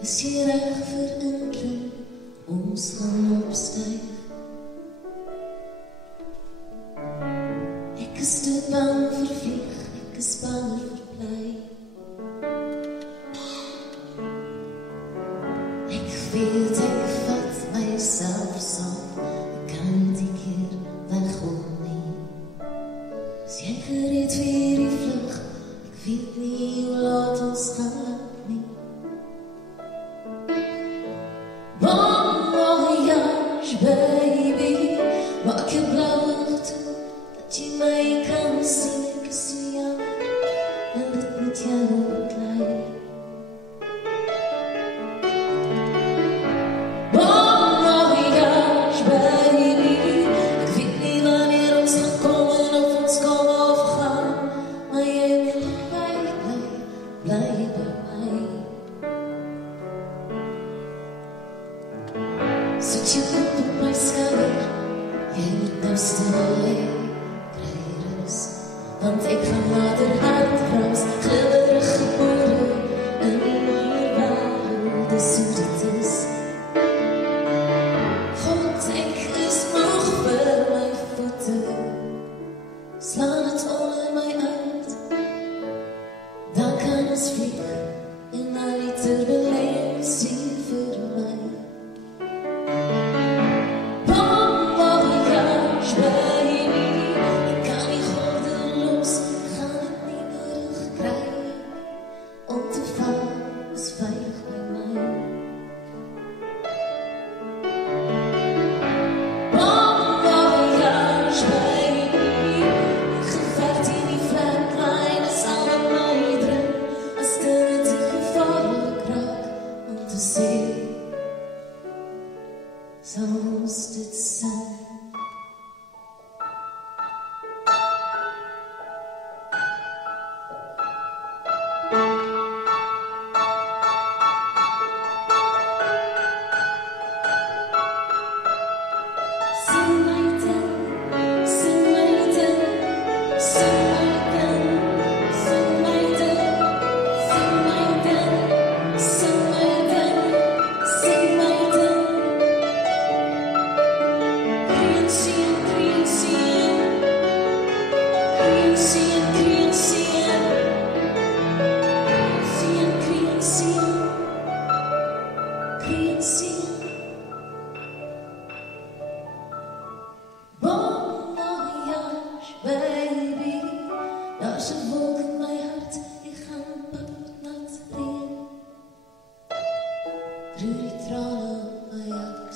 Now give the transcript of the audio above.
Is jy reg vir inklim, ons gaan opstyg. Ek is te bang vir vlieg, ek is bang vir bly. Ek weet ek vat myself saam, ek kan die keer weggaan nie. Is jy gereed vir die vlug, ek weet nie hoe laat ons gaan laat nie. Bon voyage, baby, maak jou blauwe toe, dat jy my kan sien, ek is so jammer, en dit met jou beklei. Bon voyage, baby, ek weet nie wanneer ons gaan kom en of ons kom of gaan, maar jy moet bly by my. Sit jou kop op my skouer, jy moet nou stil lê, kry rus, want ek gaan later hartgras, glibberig gebore, in die mooie wêreld, dis hoe dit is. God, ek is moeg vir my voete, slaan het onder my uit, dan kan ons vlieg, en my liter beleef, sien vir my. Soms dit zijn. Bon voyage, baby, daar's 'n wolk in my hart, ek gaan pad nat reën. Roer die trane op my hart.